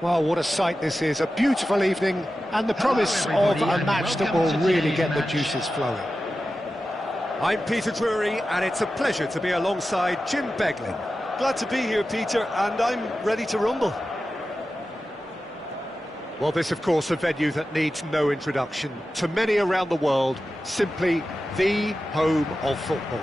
Well, what a sight this is. A beautiful evening and the promise of a match that will really get the juices flowing. I'm Peter Drury, and it's a pleasure to be alongside Jim Beglin. Glad to be here, Peter, and I'm ready to rumble. Well, this, of course, a venue that needs no introduction. To many around the world, simply the home of football.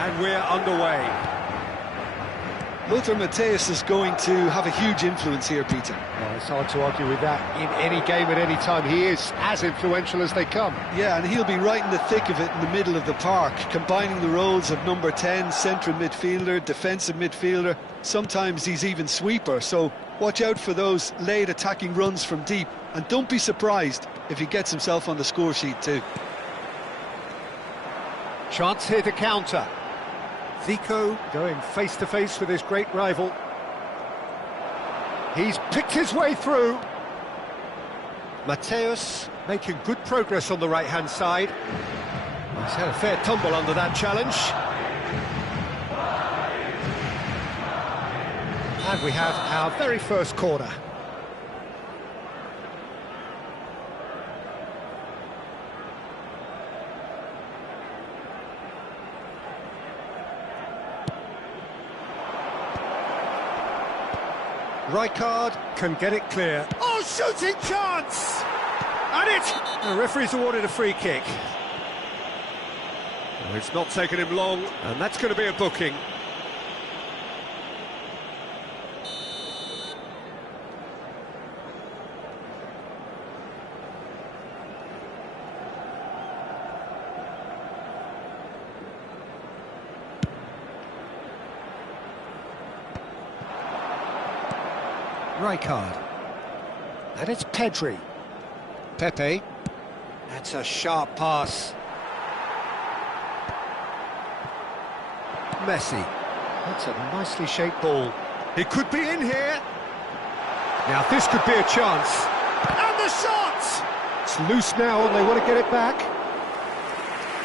And we're underway. Lothar Matthäus is going to have a huge influence here, Peter. Well, it's hard to argue with that. In any game at any time, he is as influential as they come. Yeah, and he'll be right in the thick of it in the middle of the park, combining the roles of number 10, central midfielder, defensive midfielder. Sometimes he's even sweeper, so watch out for those late attacking runs from deep. And don't be surprised if he gets himself on the score sheet too. Chance here to counter. Zico going face-to-face with his great rival. He's picked his way through. Matthäus making good progress on the right-hand side. He's had a fair tumble under that challenge. And we have our very first corner. Rijkaard can get it clear. Oh, shooting chance! And the referee's awarded a free kick. Well, it's not taken him long, and that's going to be a booking. Rijkaard. And it's Pedri. Pepe. That's a sharp pass. Messi. That's a nicely shaped ball. He could be in here. Now this could be a chance. And the shot! It's loose now and they want to get it back.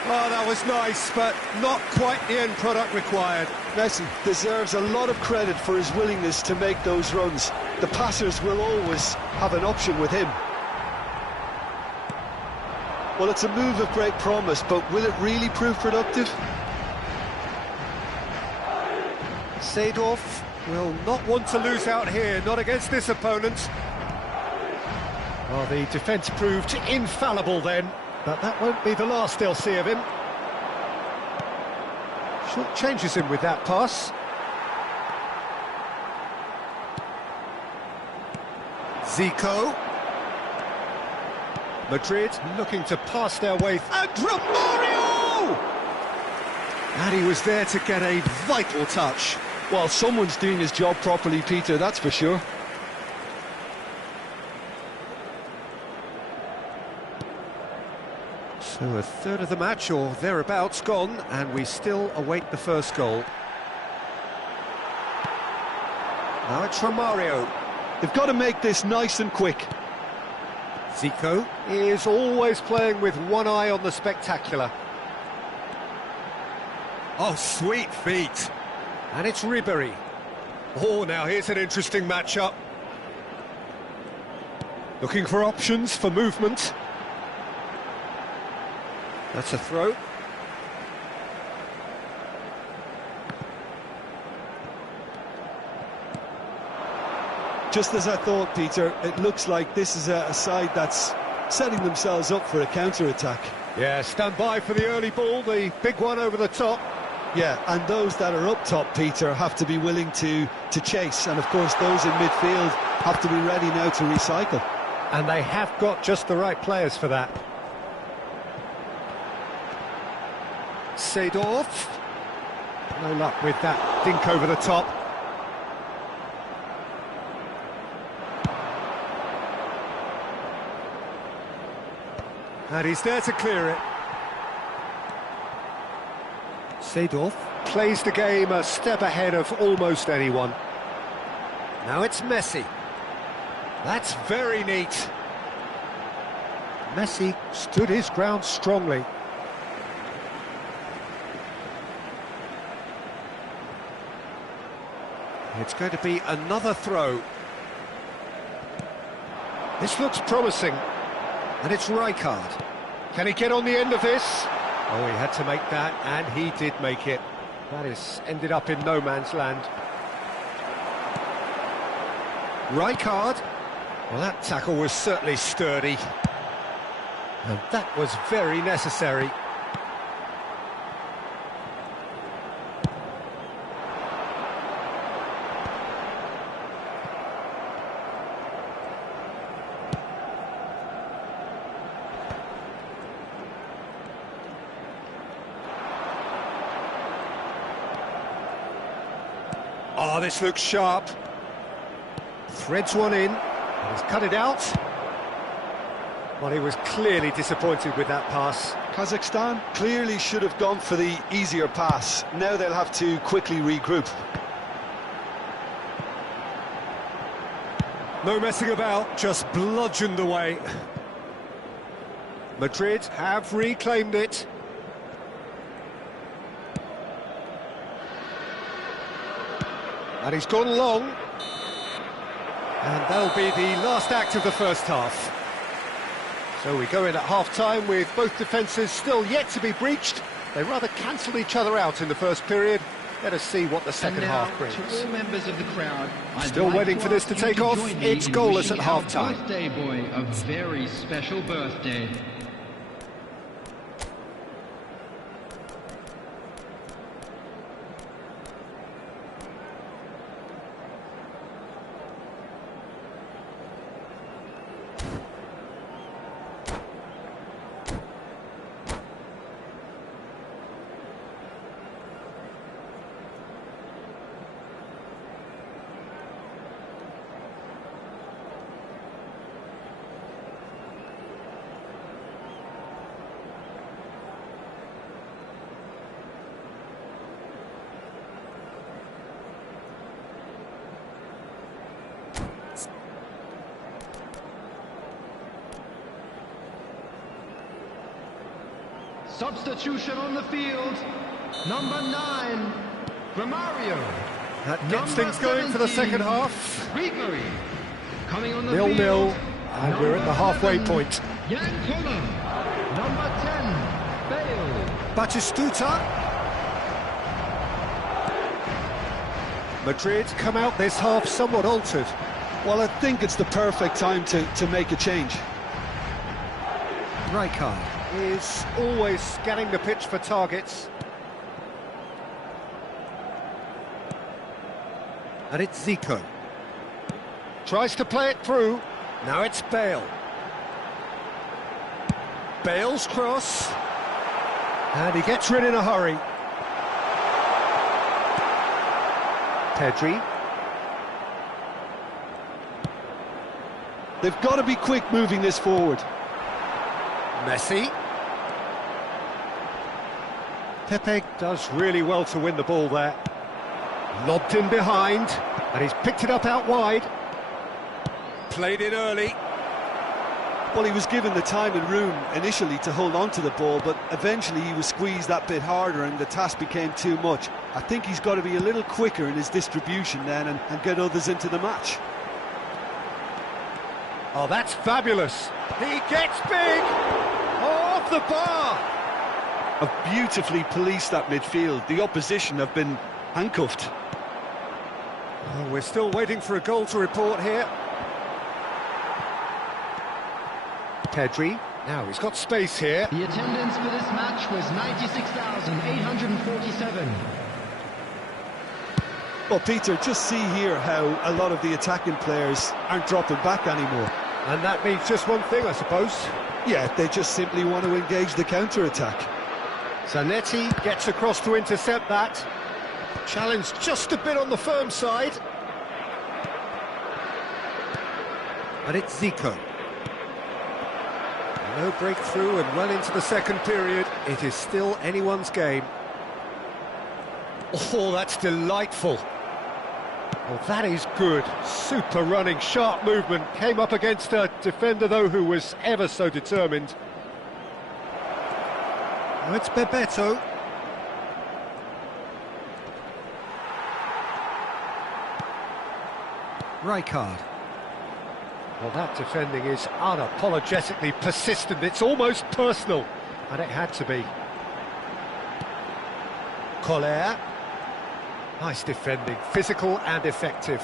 Oh, that was nice, but not quite the end product required. Messi deserves a lot of credit for his willingness to make those runs. The passers will always have an option with him. Well, it's a move of great promise, but will it really prove productive? Seedorf will not want to lose out here, not against this opponent. Well, the defence proved infallible then, but that won't be the last they'll see of him. Short changes him with that pass. Zico. Madrid looking to pass their way. And Romario! And he was there to get a vital touch. Well, someone's doing his job properly, Peter, that's for sure. So a third of the match or thereabouts gone, and we still await the first goal. Now it's Romario. They've got to make this nice and quick. Zico is always playing with one eye on the spectacular. Oh, sweet feet. And it's Ribéry. Oh, now here's an interesting matchup. Looking for options for movement. That's a throw. Just as I thought, Peter, it looks like this is a side that's setting themselves up for a counter-attack. Yeah, stand by for the early ball, the big one over the top. Yeah, and those that are up top, Peter, have to be willing to chase. And, of course, those in midfield have to be ready now to recycle. And they have got just the right players for that. Seedorf. No luck with that dink over the top. And he's there to clear it. Seedorf plays the game a step ahead of almost anyone. Now it's Messi. That's very neat. Messi stood his ground strongly. It's going to be another throw. This looks promising. And it's Rijkaard. Can he get on the end of this? Oh, he had to make that, and he did make it. That is ended up in no man's land. Rijkaard. Well, that tackle was certainly sturdy. And that was very necessary. Oh, this looks sharp. Threads one in, and he's cut it out. Well, he was clearly disappointed with that pass. Kazakhstan clearly should have gone for the easier pass. Now they'll have to quickly regroup. No messing about, just bludgeoned away. Madrid have reclaimed it. And he's gone long. And that'll be the last act of the first half. So we go in at half-time with both defences still yet to be breached. They rather cancelled each other out in the first period. Let us see what the second half brings. To all members of the crowd, Still waiting for this to take off. It's goalless at half-time. Birthday boy, a very special birthday. Substitution on the field, number 9, Romario. That gets things going for the second half. Ribery. Coming on the 0-0, field, and we're at the halfway point. Jan Koller. Number 10, Bale. Batistuta. Madrid come out this half somewhat altered. Well, I think it's the perfect time to make a change. Rijkaard is always scanning the pitch for targets. And it's Zico. Tries to play it through. Now it's Bale. Bale's cross. And he gets rid in a hurry. Pedri. They've got to be quick moving this forward. Messi. Pepe does really well to win the ball there. Lobbed in behind, and he's picked it up out wide. Played it early. Well, he was given the time and room initially to hold on to the ball, but eventually he was squeezed that bit harder and the task became too much. I think he's got to be a little quicker in his distribution then and get others into the match. Oh, that's fabulous. He gets big. Off the bar. Have beautifully policed that midfield. The opposition have been handcuffed. Oh, we're still waiting for a goal to report here. Pedri. Now he's got space here. The attendance for this match was 96,847. Well, Peter, just see here how a lot of the attacking players aren't dropping back anymore. And that means just one thing, I suppose. Yeah, they just simply want to engage the counter-attack. Zanetti gets across to intercept that. Challenge just a bit on the firm side. And it's Zico. No breakthrough and well into the second period. It is still anyone's game. Oh, that's delightful. Oh, that is good. Super running, sharp movement. Came up against a defender, though, who was ever so determined. Now it's Bebeto. Rijkaard. Well, that defending is unapologetically persistent. It's almost personal, and it had to be. Koller. Nice defending, physical and effective.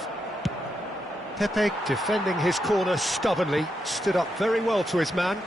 Pepe defending his corner stubbornly, stood up very well to his man.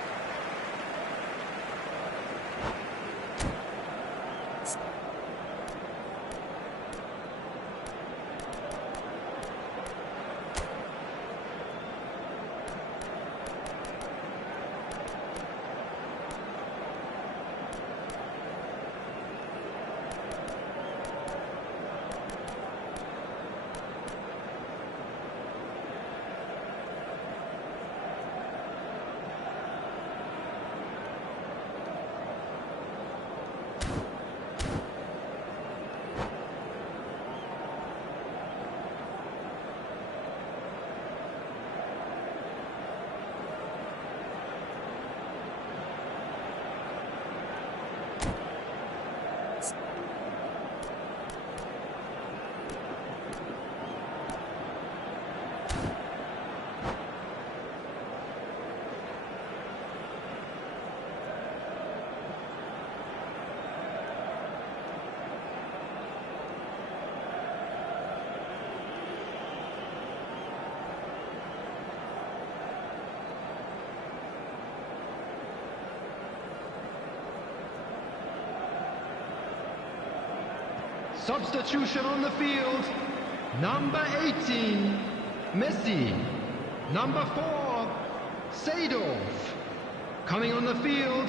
Substitution on the field. Number 18, Messi. Number 4, Seedorf. Coming on the field,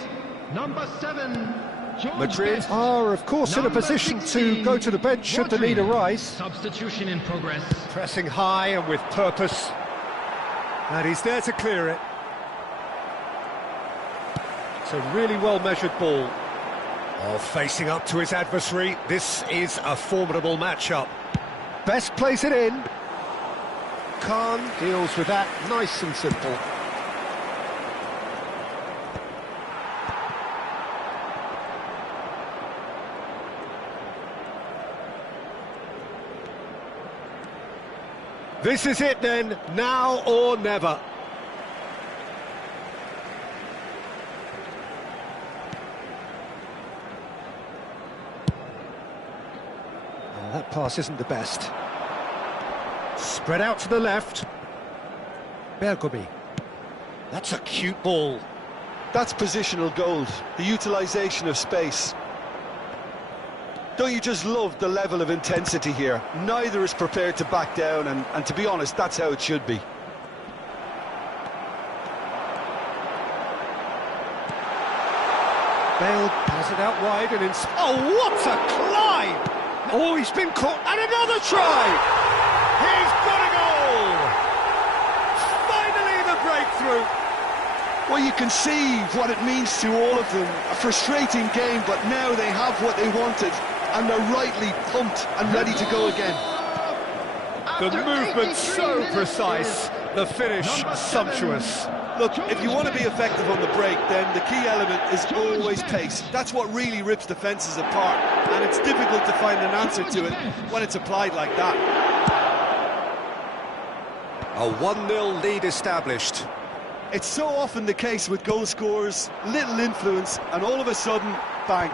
number 7, George Madrid Best. are, of course, in a Number position 16, to go to the bench should the need Rodri. arise. Substitution in progress. Pressing high and with purpose. And he's there to clear it. It's a really well-measured ball. Oh, facing up to his adversary. This is a formidable matchup. Best plays it in. Khan deals with that nice and simple. This is it then, now or never. Oh, that pass isn't the best. Spread out to the left. Bergomi. That's a cute ball. That's positional gold, the utilisation of space. Don't you just love the level of intensity here? Neither is prepared to back down, and to be honest, that's how it should be. Bale Pass it out wide and oh, what a climb! Oh, he's been caught, and another try! He's got a goal! Finally the breakthrough! Well, you can see what it means to all of them. A frustrating game, but now they have what they wanted, and they're rightly pumped and ready to go again. The After movement's 83 so minutes precise, is the finish number 7, sumptuous. Look, if you want to be effective on the break, then the key element is always pace. That's what really rips defences apart, and it's difficult to find an answer to it when it's applied like that. A 1-0 lead established. It's so often the case with goal scorers, little influence, and all of a sudden, bang.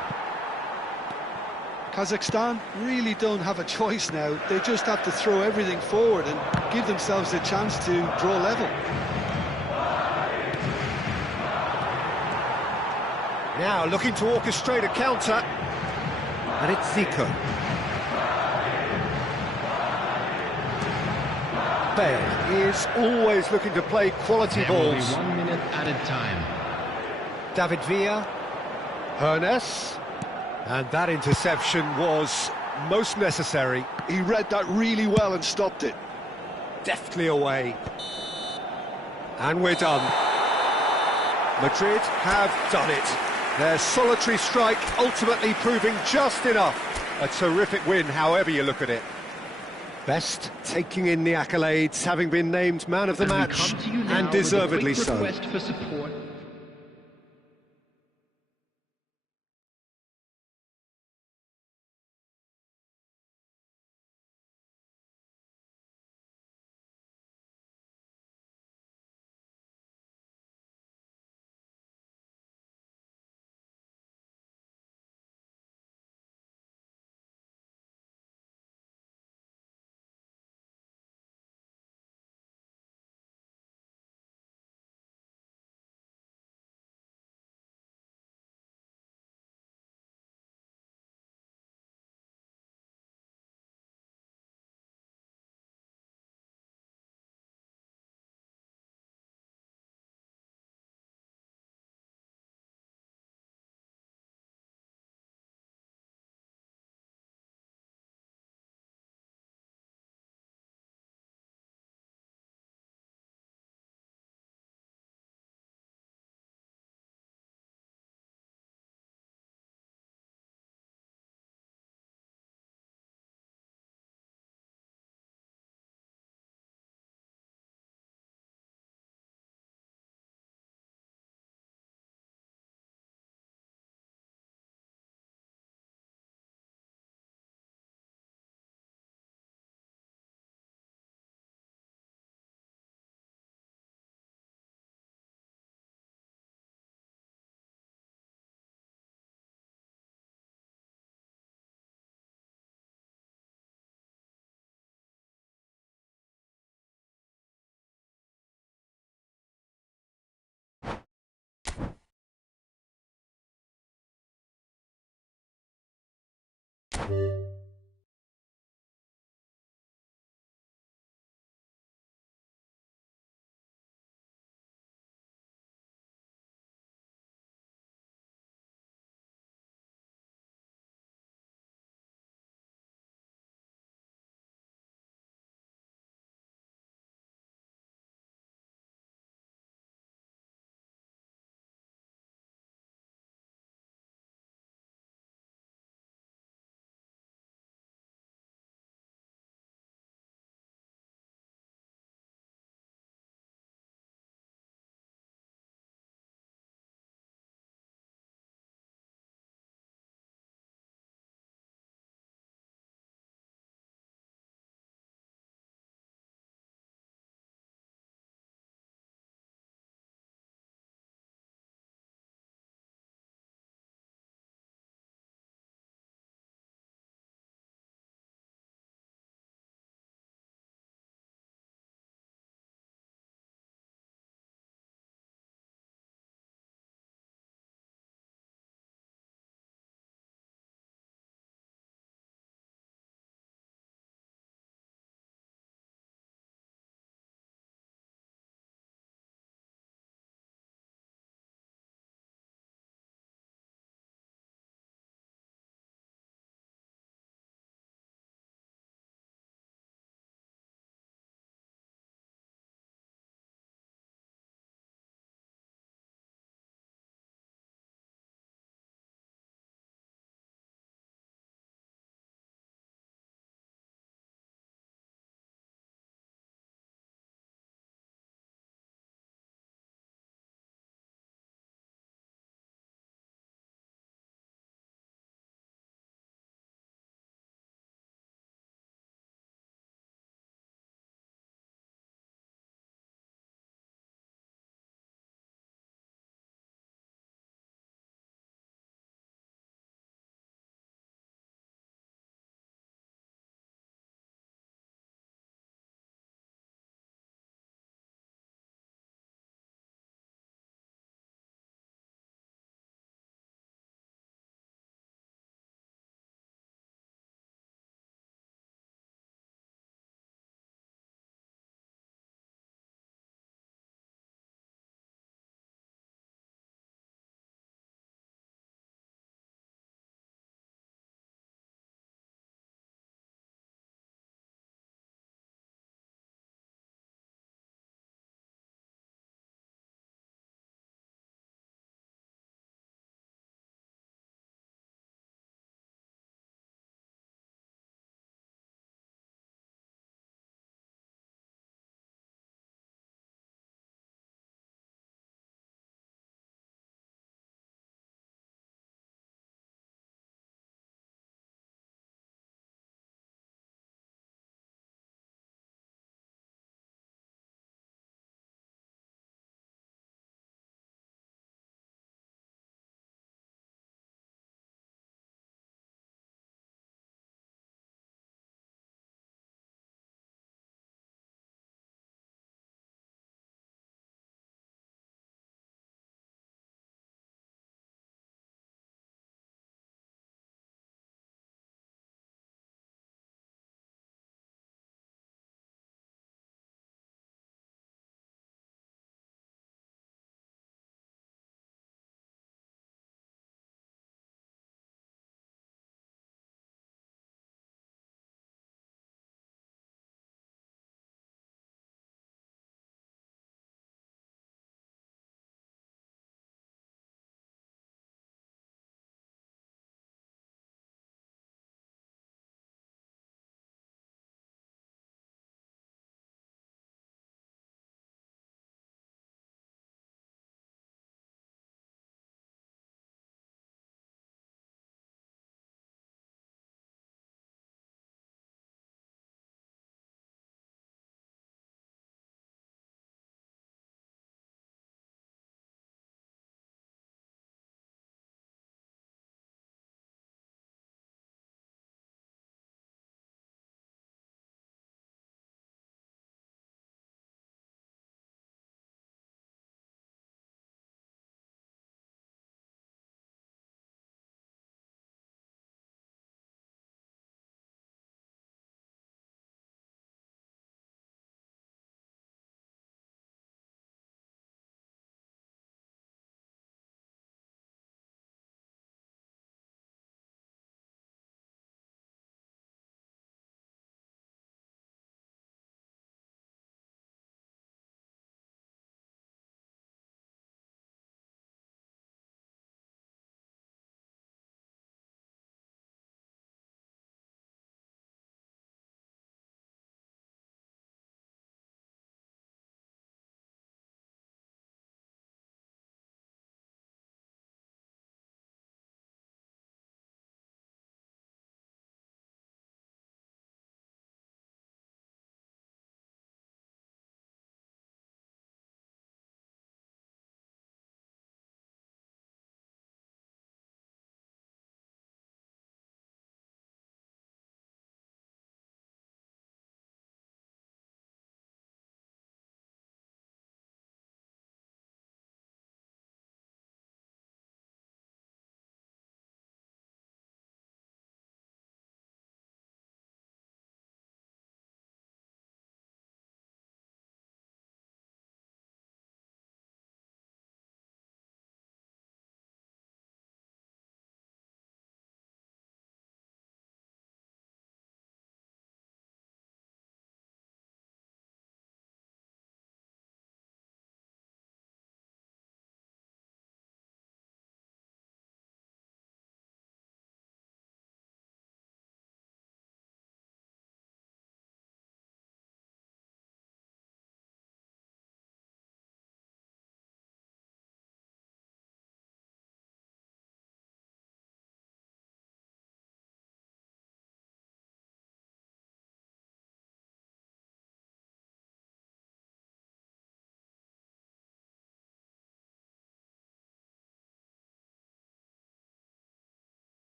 Kazakhstan really don't have a choice now. They just have to throw everything forward and give themselves a chance to draw level. Now looking to orchestrate a counter. and it's Zico. Bale is always looking to play quality There will be balls. 1 minute added time. David Villa. Hernes. And that interception was most necessary. He read that really well and stopped it. Deftly away. And we're done. Madrid have done it. Their solitary strike ultimately proving just enough. A terrific win, however you look at it. Best taking in the accolades, having been named man of the And we match, come to you now and with a deservedly quick so. request for support.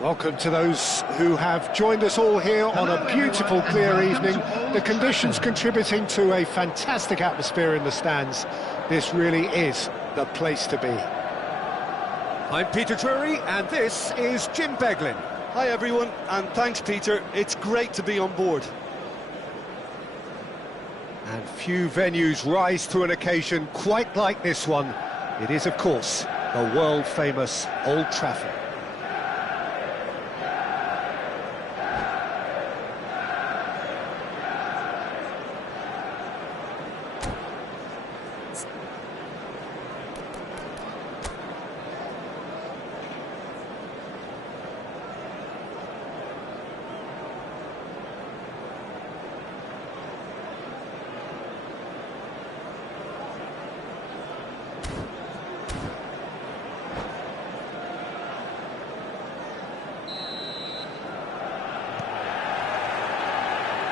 Welcome to those who have joined us all here on a beautiful, clear evening. The conditions contributing to a fantastic atmosphere in the stands. This really is the place to be. I'm Peter Drury, and this is Jim Beglin. Hi everyone, and thanks Peter, it's great to be on board. And few venues rise to an occasion quite like this one. It is, of course, the world-famous Old Trafford.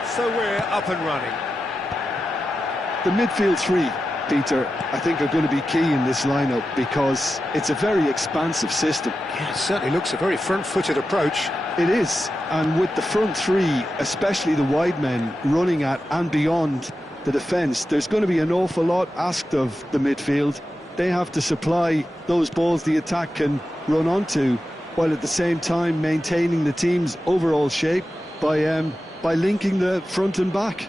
So we're up and running. The midfield three, Peter, I think are going to be key in this lineup because it's a very expansive system. Yeah, it certainly looks a very front-footed approach. It is, and with the front three, especially the wide men running at and beyond the defence, there's going to be an awful lot asked of the midfield. They have to supply those balls the attack can run onto, while at the same time maintaining the team's overall shape by linking the front and back.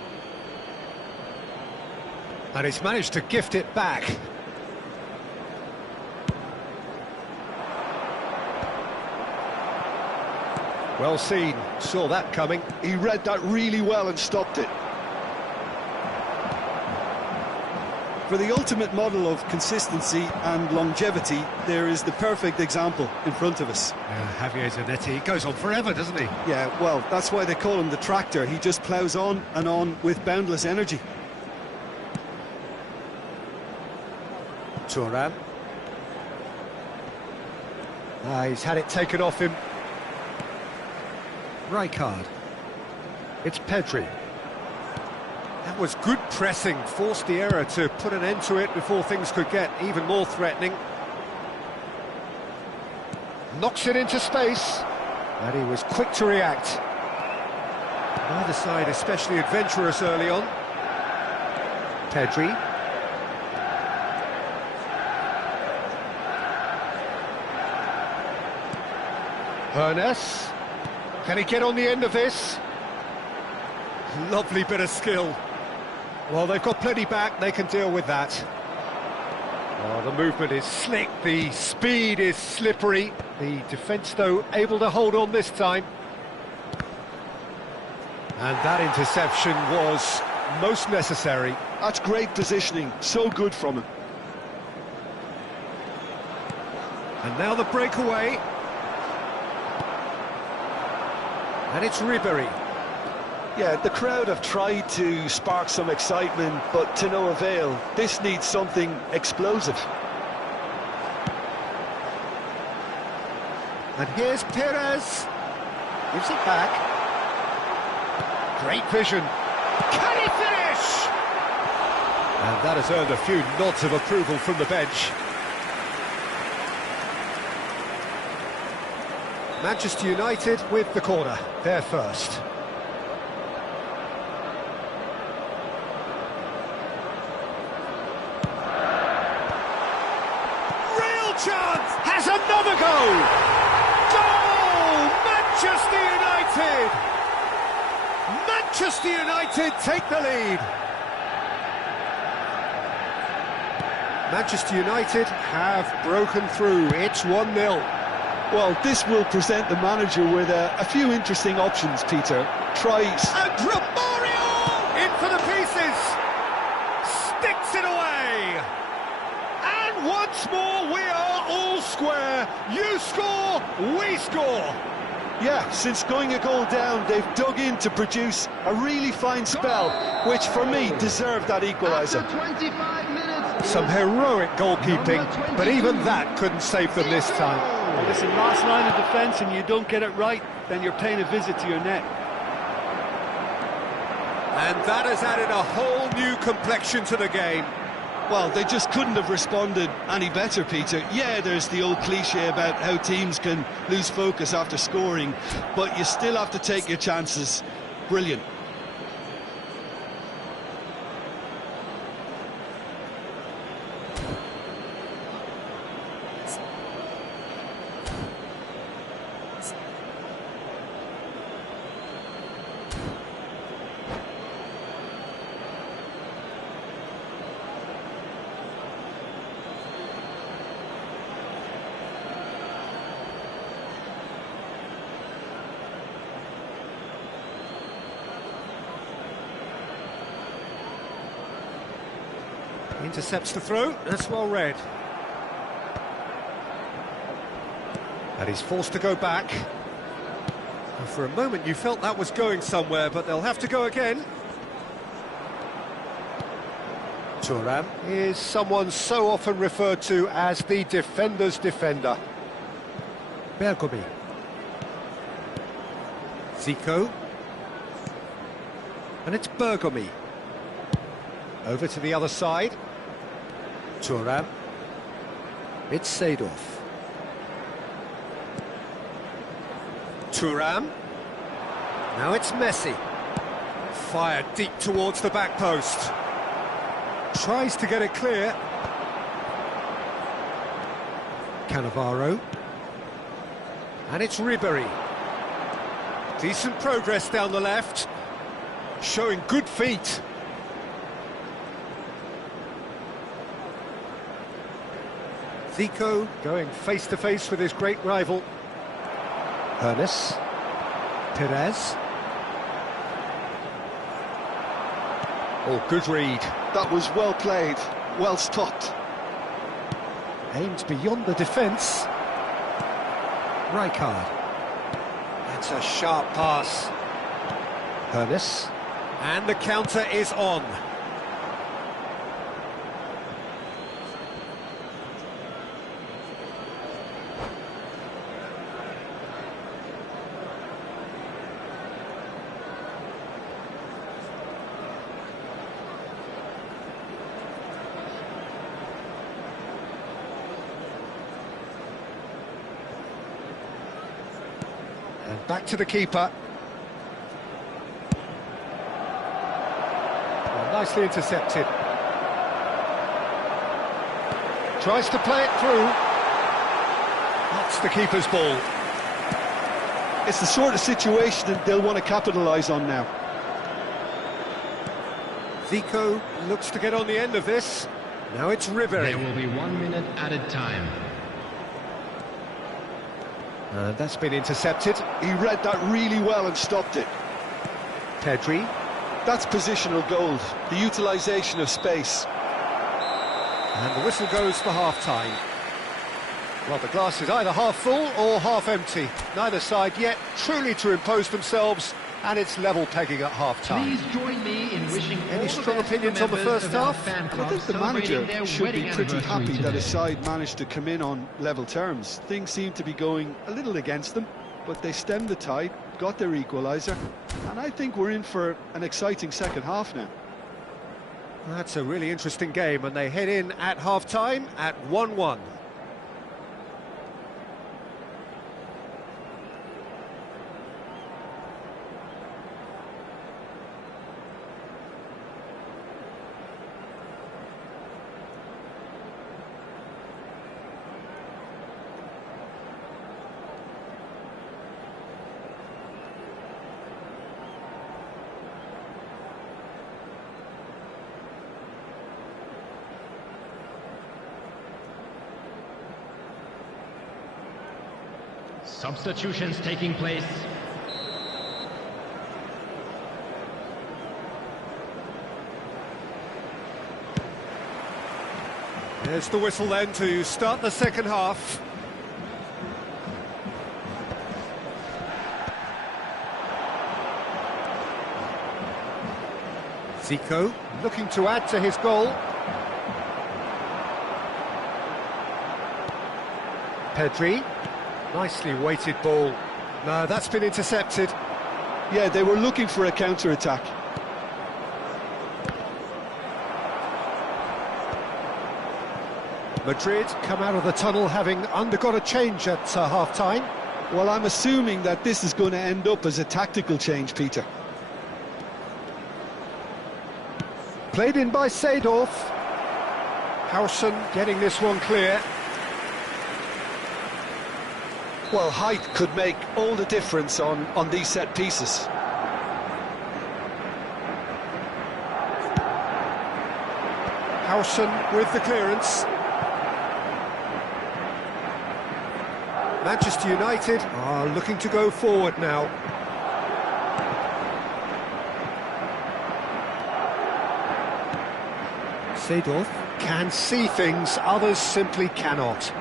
And he's managed to gift it back. Well seen, saw that coming. He read that really well and stopped it. For the ultimate model of consistency and longevity, there is the perfect example in front of us. Javier Zanetti, he goes on forever, doesn't he? Yeah, well, that's why they call him the tractor. He just ploughs on and on with boundless energy. Thuram. He's had it taken off him. Rijkaard. It's Pedri. That was good pressing, forced the error to put an end to it before things could get even more threatening. Knocks it into space, and he was quick to react. Neither side especially adventurous early on. Pedri. Hernes. Can he get on the end of this? Lovely bit of skill. Well, they've got plenty back, they can deal with that. Oh, the movement is slick, the speed is slippery. The defence, though, able to hold on this time. And that interception was most necessary. That's great positioning, so good from him. And now the breakaway. And it's Ribéry. Yeah, the crowd have tried to spark some excitement, but to no avail. This needs something explosive. And here's Pires. Gives it back. Great vision. Can he finish? And that has earned a few nods of approval from the bench. Manchester United with the corner. They're first. Chance, has another goal! Goal! Manchester United! Manchester United take the lead. Manchester United have broken through. It's 1-0. Well, this will present the manager with a few interesting options, Peter. Tries. And Romario! In for the pieces! Sticks it away! And once more we are all square. You score, we score. Yeah, since going a goal down, they've dug in to produce a really fine spell, which for me deserved that equaliser. After 25 minutes. Some heroic goalkeeping, but even that couldn't save them this time. Well, listen, last line of defence and you don't get it right, then you're paying a visit to your net. And that has added a whole new complexion to the game. Well, they just couldn't have responded any better, Peter. Yeah, there's the old cliche about how teams can lose focus after scoring, but you still have to take your chances. Brilliant. Intercepts the throw, that's well read. And he's forced to go back. And for a moment you felt that was going somewhere, but they'll have to go again. Thuram is someone so often referred to as the defender's defender. Bergomi. Zico. And it's Bergomi. Over to the other side. Thuram. It's Seedorf. Thuram. Now it's Messi. Fired deep towards the back post. Tries to get it clear. Cannavaro. And it's Ribéry. Decent progress down the left. Showing good feet. Zico going face-to-face with his great rival. Ernest. Perez. Oh, good read. That was well played, well stopped. Aimed beyond the defence. Rijkaard. That's a sharp pass. Ernest. And the counter is on. And back to the keeper. Well, nicely intercepted. Tries to play it through. That's the keeper's ball. It's the sort of situation that they'll want to capitalise on now. Zico looks to get on the end of this. Now it's Riveri. There will be 1 minute added time. That's been intercepted. He read that really well and stopped it. Pedri. That's positional gold, the utilisation of space. And the whistle goes for half-time. Well, the glass is either half full or half empty. Neither side yet truly to impose themselves, and it's level pegging at half-time. Please join me in wishing Any all strong the best opinions to on the members first of our half? fan I club think the celebrating manager their should be wedding pretty anniversary happy that today. his side managed to come in on level terms. Things seem to be going a little against them, but they stemmed the tide, got their equaliser, and I think we're in for an exciting second half now. That's a really interesting game, and they head in at half-time at 1-1. Substitutions taking place. There's the whistle then to start the second half. Zico looking to add to his goal. Pedri. Nicely weighted ball. No, that's been intercepted. Yeah, they were looking for a counter-attack. Madrid come out of the tunnel having undergone a change at half-time. Well, I'm assuming that this is going to end up as a tactical change, Peter. Played in by Seedorf. Howson getting this one clear. Well, height could make all the difference on these set pieces. Howson with the clearance. Manchester United are looking to go forward now. Seedorf can see things others simply cannot.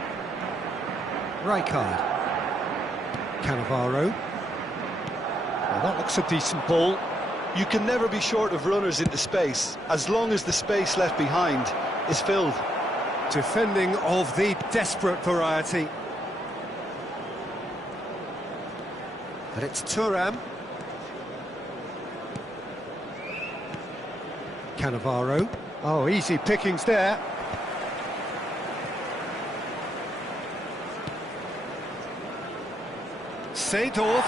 Rijkaard. Cannavaro. Well, that looks a decent ball. You can never be short of runners into space, as long as the space left behind is filled. Defending of the desperate variety. But it's Thuram. Cannavaro. Oh, easy pickings there. Seedorf.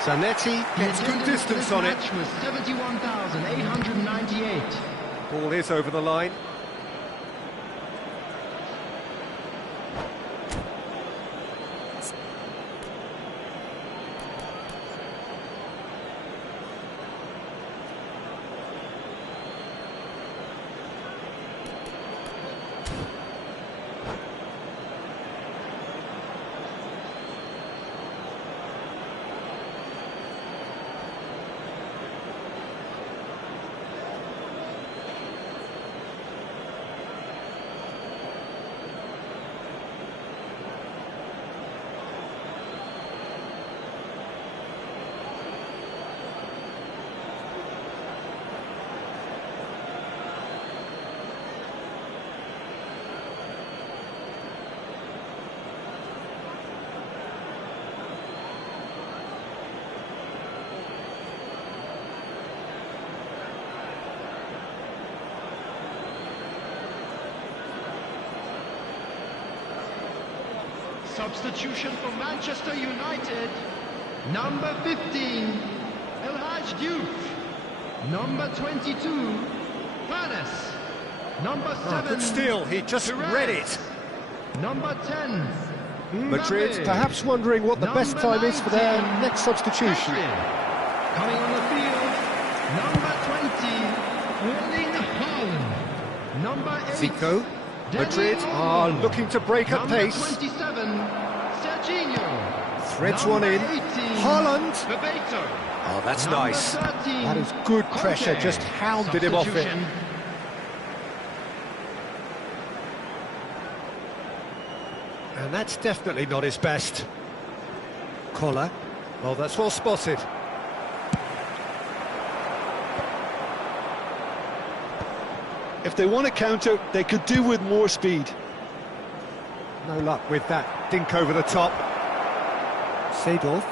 Zanetti gets good distance on it. Match was 71,898. Ball is over the line. Substitution for Manchester United. Number 15, El Hadj Diouf. Number 22, Panes. Number 7, Good steal, he just Perez. read it. Number 10, Madrid Mbappe. perhaps wondering what the best Number time is for their 19, next substitution. Pedri. Coming on the field, number 20, Erling Haaland. Number 8, Zico, Dani Madrid are Olmo. looking to break at Number pace. 27, Serginho. Threads Number one in. 18, Haaland. Bebeto. Oh, that's Number nice. 13, That is good pressure, Conte. just hounded him off it. Substitution. And that's definitely not his best. Collar. Well, that's well spotted. If they want to counter, they could do with more speed. No luck with that dink over the top. Seedorf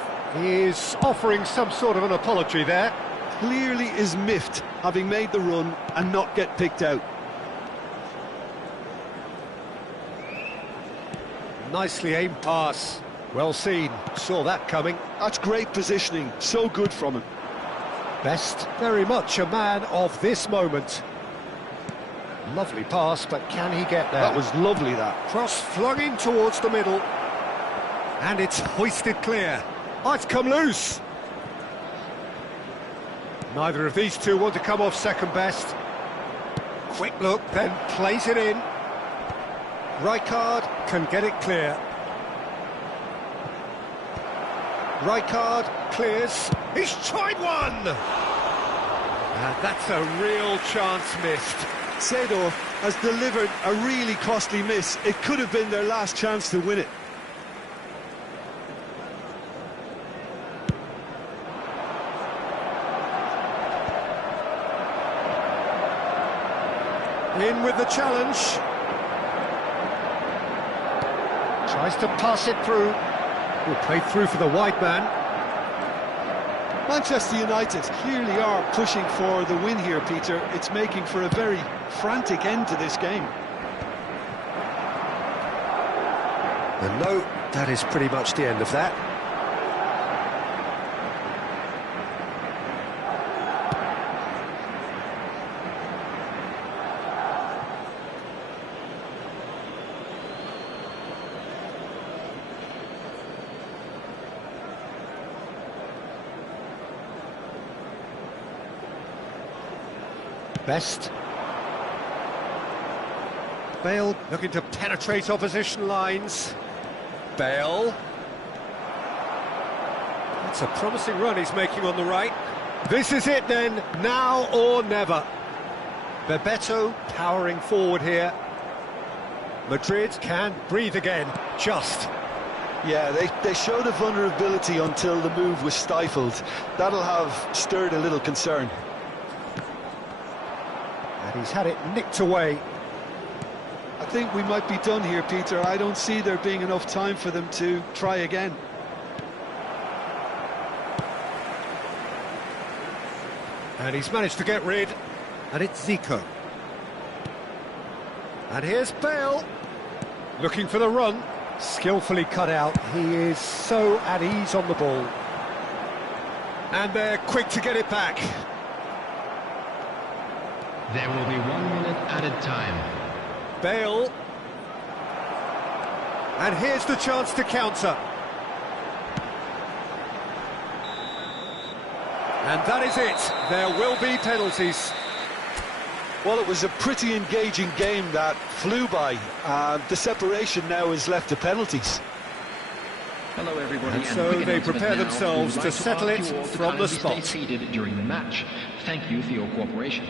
is offering some sort of an apology there. Clearly is miffed, having made the run and not get picked out. Nicely aimed pass. Well seen. Saw that coming. That's great positioning, so good from him. Best, very much a man of this moment. Lovely pass, but can he get there? That was lovely, that. Cross flung in towards the middle. And it's hoisted clear. Oh, it's come loose. Neither of these two want to come off second best. Quick look, then plays it in. Rijkaard can get it clear. Rijkaard clears. He's tried one! And that's a real chance missed. Seedorf has delivered a really costly miss. It could have been their last chance to win it. In with the challenge. Tries to pass it through. Played through for the wide man. Manchester United clearly are pushing for the win here, Peter. It's making for a very frantic end to this game. And no, that is pretty much the end of that. Best. Bale looking to penetrate opposition lines. Bale. That's a promising run he's making on the right. This is it then, now or never. Bebeto powering forward here. Madrid can breathe again, just. Yeah, they showed a vulnerability until the move was stifled. That'll have stirred a little concern. And he's had it nicked away. I think we might be done here, Peter. I don't see there being enough time for them to try again. And he's managed to get rid. And it's Zico. And here's Bale. Looking for the run. Skillfully cut out. He is so at ease on the ball. And they're quick to get it back. There will be 1 minute added time. Bale. And here's the chance to counter. And that is it. There will be penalties. Well, it was a pretty engaging game that flew by. The separation now is left to penalties. Hello everybody, And so quick they announcement prepare now. themselves We would to like settle ask it you all to from the kindly spot. Stay seated during the match. Thank you for your cooperation.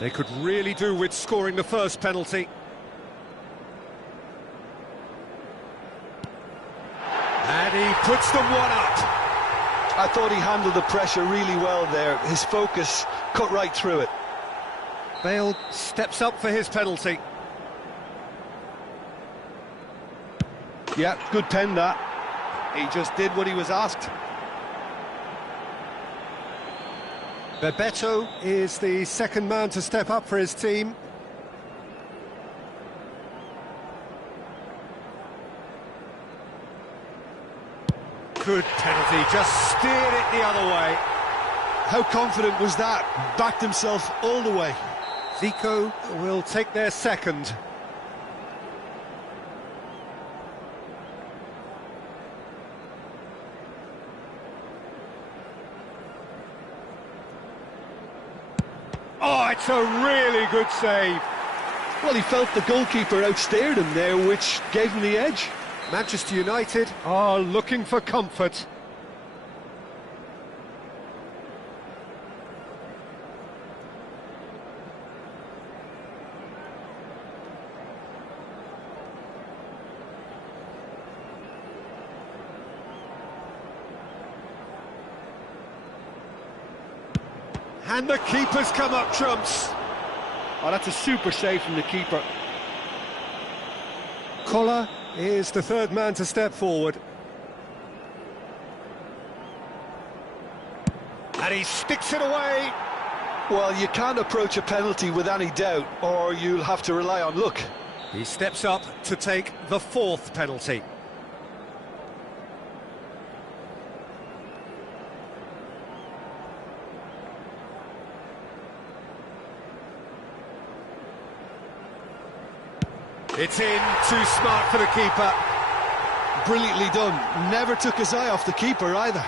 They could really do with scoring the first penalty. And he puts them one up. I thought he handled the pressure really well there. His focus cut right through it. Bale steps up for his penalty. Yeah, good pen that. He just did what he was asked. Bebeto is the second man to step up for his team. Good penalty, just steered it the other way. How confident was that? Backed himself all the way. Zico will take their second. Oh, it's a really good save. Well, he felt the goalkeeper outsteered him there, which gave him the edge. Manchester United are looking for comfort. And the keeper's come up trumps. Oh, that's a super save from the keeper. Koller is the third man to step forward. And he sticks it away. Well, you can't approach a penalty with any doubt, or you'll have to rely on luck. He steps up to take the fourth penalty. It's in, too smart for the keeper. Brilliantly done. Never took his eye off the keeper either.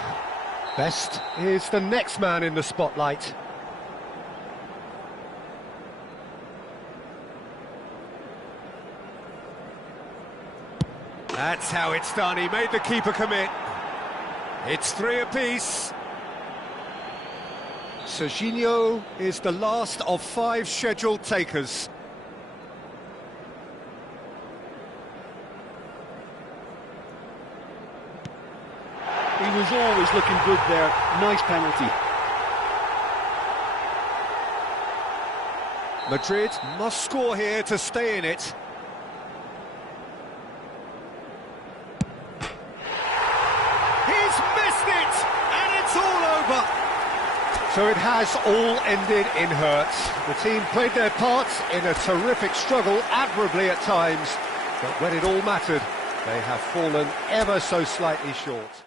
Best is the next man in the spotlight. That's how it's done. He made the keeper commit. It's 3 apiece. Serginho is the last of 5 scheduled takers. He was always looking good there. Nice penalty. Madrid must score here to stay in it. He's missed it! And it's all over! So it has all ended in hurts. The team played their parts in a terrific struggle, admirably at times. But when it all mattered, they have fallen ever so slightly short.